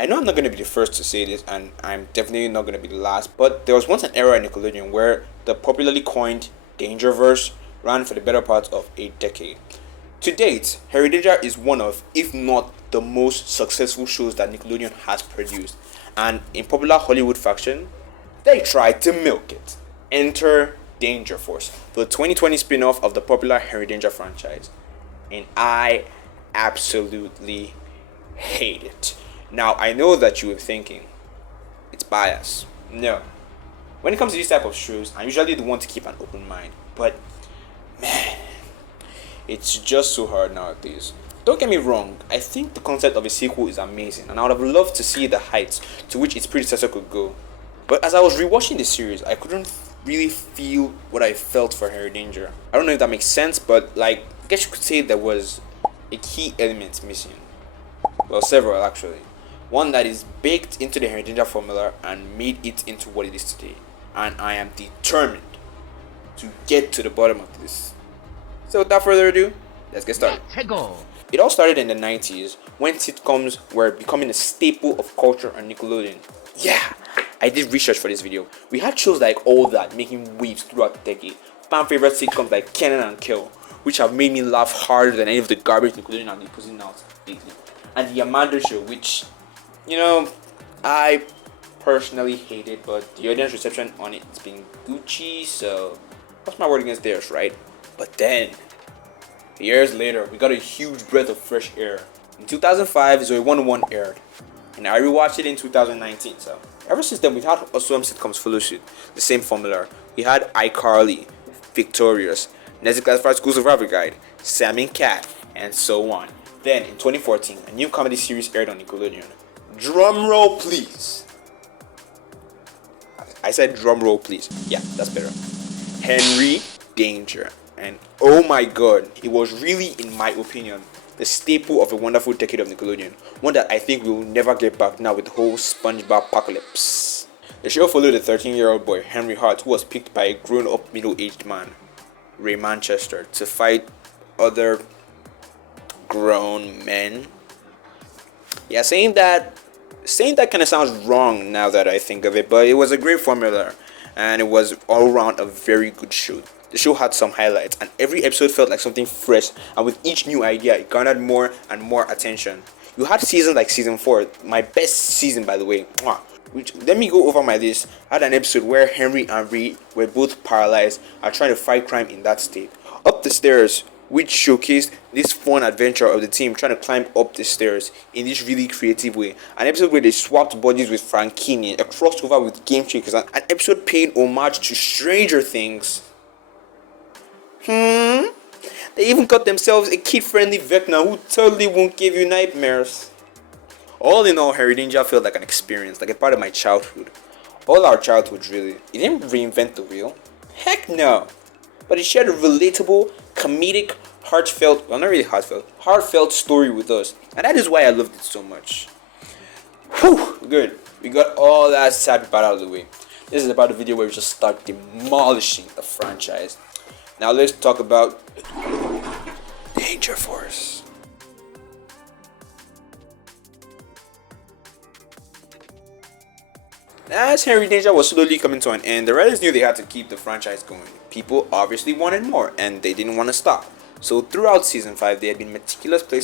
I know I'm not going to be the first to say this, and I'm definitely not going to be the last, but there was once an era in Nickelodeon where the popularly coined Dangeverse ran for the better part of a decade. To date, Danger is one of, if not the most successful shows that Nickelodeon has produced, and in popular Hollywood faction, they tried to milk it. Enter Danger Force, the 2020 spin off of the popular Danger franchise, and I absolutely hate it. Now, I know that you were thinking, it's bias. No. When it comes to these type of shows, I'm usually the one to keep an open mind, but man, it's just so hard nowadays. Don't get me wrong, I think the concept of a sequel is amazing, and I would have loved to see the heights to which its predecessor could go. But as I was rewatching the series, I couldn't really feel what I felt for Harry Danger. I don't know if that makes sense, but I guess you could say there was a key element missing. Well, several actually. One that is baked into the Harry Danger formula and made it into what it is today. And I am determined to get to the bottom of this. So without further ado, let's get started. It all started in the 90s when sitcoms were becoming a staple of culture on Nickelodeon. Yeah, I did research for this video. We had shows like All That making waves throughout the decade. Fan favorite sitcoms like Kenan and Kel, which have made me laugh harder than any of the garbage Nickelodeon have been putting out lately. And the Amanda Show, which, I personally hate it, but the audience reception on it has been Gucci, so what's my word against theirs, right? But then, years later, we got a huge breath of fresh air. In 2005, Zoe 101 aired, and I rewatched it in 2019, so ever since then, we've had awesome sitcoms follow suit, the same formula. We had iCarly, Victorious, Nessie Classified School Survivor Guide, Sam and Cat, and so on. Then, in 2014, a new comedy series aired on Nickelodeon. Drum roll, please. I said drum roll, please. Yeah, that's better. Henry Danger. And oh my god, it was really, in my opinion, the staple of a wonderful decade of Nickelodeon. One that I think we will never get back now with the whole SpongeBob apocalypse. The show followed a 13-year-old boy, Henry Hart, who was picked by a grown-up middle-aged man, Ray Manchester, to fight other grown men. Yeah, saying that kind of sounds wrong now that I think of it, but it was a great formula, and it was all around a very good show. The show had some highlights, and every episode felt like something fresh, and with each new idea, it garnered more and more attention. You had seasons like season 4, my best season by the way. Which, let me go over my list. I had an episode where Henry and Ray were both paralyzed and trying to fight crime in that state. Up the Stairs, which showcased this fun adventure of the team trying to climb up the stairs in this really creative way. An episode where they swapped bodies with Frankini, a crossover with Game Changers, and an episode paying homage to Stranger Things. They even got themselves a kid-friendly Vecna who totally won't give you nightmares. All in all, Harry Danger felt like an experience, like a part of my childhood. All our childhoods, really. It didn't reinvent the wheel. Heck no. But it shared a relatable, comedic, heartfelt story with us. And that is why I loved it so much. Whew, good. We got all that sad part out of the way. This is about the video where we just start demolishing the franchise. Now let's talk about Danger Force. As Henry Danger was slowly coming to an end, the writers knew they had to keep the franchise going. People obviously wanted more, and they didn't want to stop. So throughout season 5, they had been meticulously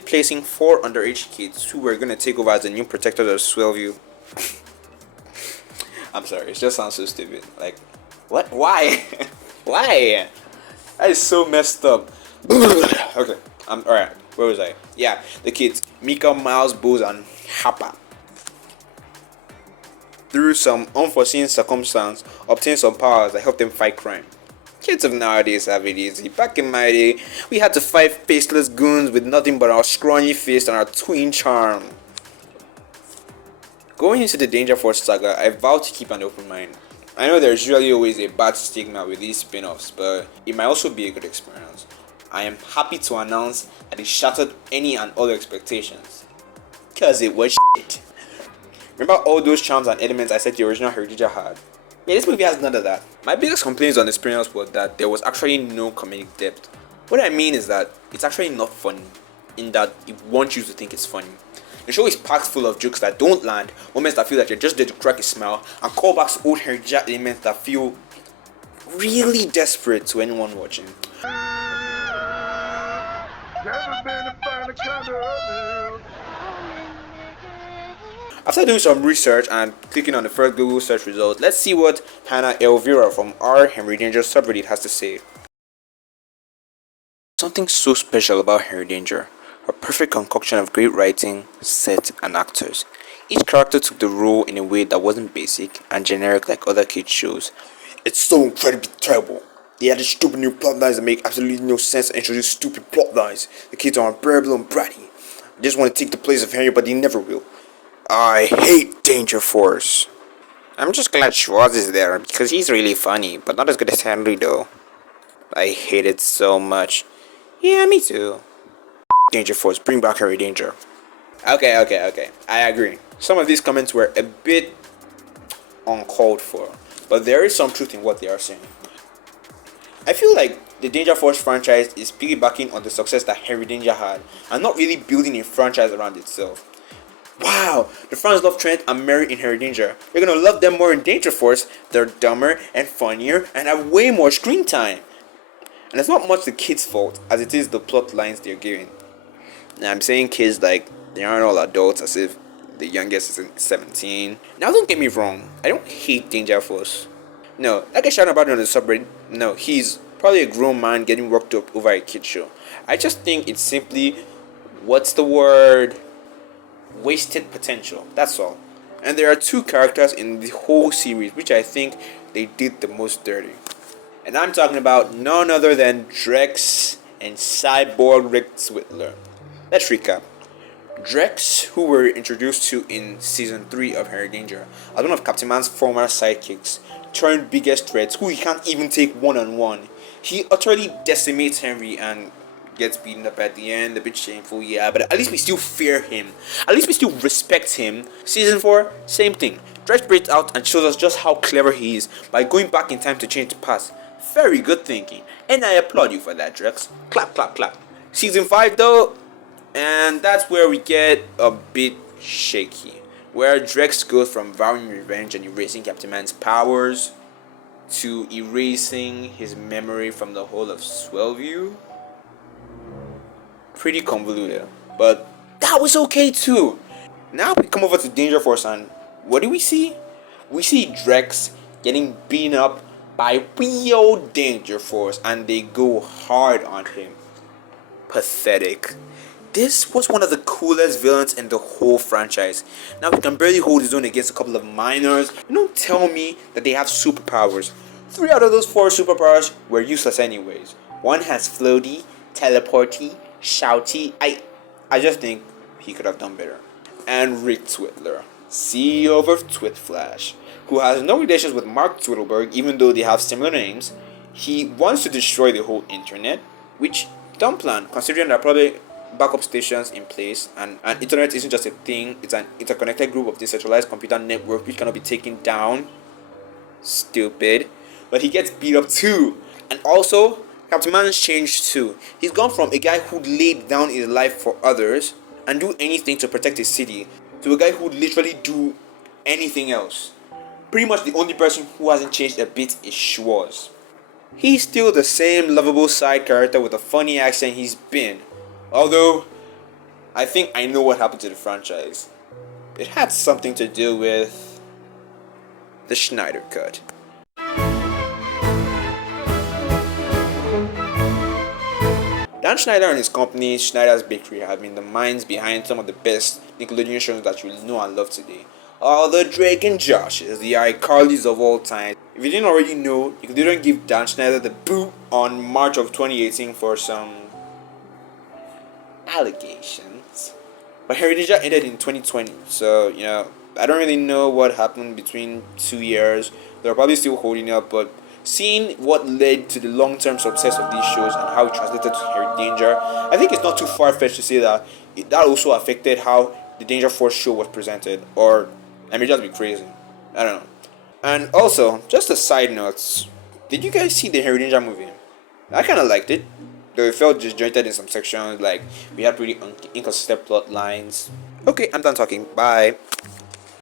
placing 4 underage kids who were going to take over as the new protectors of Swellview. I'm sorry, it just sounds so stupid. Like, what? Why? Why? That is so messed up. Okay, alright, where was I? Yeah, the kids, Mika, Miles, Bose, and Happa. Through some unforeseen circumstance, obtain some powers that help them fight crime. Kids of nowadays have it easy. Back in my day, we had to fight faceless goons with nothing but our scrawny fist and our twin charm. Going into the Danger Force saga, I vowed to keep an open mind. I know there's usually always a bad stigma with these spin-offs, but it might also be a good experience. I am happy to announce that it shattered any and all expectations. Cause it was shit. Remember all those charms and elements I said the original Heritage had? Yeah, this movie has none of that. My biggest complaints on the experience was that there was actually no comedic depth. What I mean is that it's actually not funny, in that it wants you to think it's funny. The show is packed full of jokes that don't land, moments that feel like you're just there to crack a smile, and callbacks to old Heritage elements that feel really desperate to anyone watching. After doing some research and clicking on the first Google search result, let's see what Hannah Elvira from our Henry Danger subreddit has to say. Something so special about Henry Danger, a perfect concoction of great writing, set, and actors. Each character took the role in a way that wasn't basic and generic like other kids' shows. It's so incredibly terrible. They added stupid new plot lines that make absolutely no sense and introduce stupid plot lines. The kids are unbearable and bratty. They just want to take the place of Henry, but they never will. I hate Dangerforce. I'm just glad Schwartz is there because he's really funny, but not as good as Henry though. I hate it so much. Yeah, me too. Dangerforce, bring back Henry Danger. Okay. I agree. Some of these comments were a bit uncalled for, but there is some truth in what they are saying. I feel like the Danger Force franchise is piggybacking on the success that Henry Danger had and not really building a franchise around itself. Wow, the fans love Trent and Mary in Henry Danger. You're gonna love them more in Danger Force. They're dumber and funnier and have way more screen time. And it's not much the kids' fault as it is the plot lines they're giving. Now I'm saying kids like they aren't all adults, as if the youngest is 17. Now don't get me wrong, I don't hate Danger Force. No, like I shouted about it on the subreddit, no, he's probably a grown man getting worked up over a kid show. I just think it's simply, what's the word? Wasted potential, that's all. And there are two characters in the whole series which I think they did the most dirty. And I'm talking about none other than Drex and Cyborg Rick Switler. Let's recap. Drex, who we're introduced to in season 3 of Henry Danger, as one of Captain Man's former sidekicks, turned biggest threats, who he can't even take one-on-one. He utterly decimates Henry and gets beaten up at the end, a bit shameful, yeah, but at least we still fear him. At least we still respect him. Season 4, same thing. Drex breaks out and shows us just how clever he is by going back in time to change the past. Very good thinking, and I applaud you for that, Drex. Clap, clap, clap. Season 5 though, and that's where we get a bit shaky, where Drex goes from vowing revenge and erasing Captain Man's powers to erasing his memory from the whole of Swellview. Pretty convoluted, but that was okay too. Now we come over to Danger Force and what do we see? We see Drex getting beaten up by real Danger Force and they go hard on him. Pathetic. This was one of the coolest villains in the whole franchise. Now he can barely hold his own against a couple of minors. You don't tell me that they have superpowers. 3 out of those 4 superpowers were useless anyways. One has floaty, teleporty, shouty. I just think he could have done better. And Rick Twitler, CEO of Twitflash, who has no relations with Mark Twiddleberg even though they have similar names. He wants to destroy the whole internet, which dumb plan considering there are probably backup stations in place and internet isn't just a thing, it's an interconnected group of decentralized computer network which cannot be taken down. Stupid. But he gets beat up too. And also, Captain Man's changed too. He's gone from a guy who laid down his life for others and do anything to protect his city to a guy who would literally do anything else. Pretty much the only person who hasn't changed a bit is Schwartz. He's still the same lovable side character with a funny accent he's been. Although, I think I know what happened to the franchise. It had something to do with the Schneider Cut. Dan Schneider and his company, Schneider's Bakery, have been the minds behind some of the best Nickelodeon shows that you know and love today. All the Drake and Joshes, the iCarlys of all time. If you didn't already know, Nickelodeon give Dan Schneider the boot on March of 2018 for some allegations. But Henry Danger ended in 2020, so I don't really know what happened between 2 years. They're probably still holding up, but seeing what led to the long-term success of these shows and how it translated to Henry Danger, I think it's not too far-fetched to say that that also affected how the Danger Force show was presented, or I may just be crazy. I don't know. And also, just a side note, did you guys see the Henry Danger movie? I kind of liked it, though it felt disjointed in some sections, like we had pretty inconsistent plot lines. Okay, I'm done talking. Bye.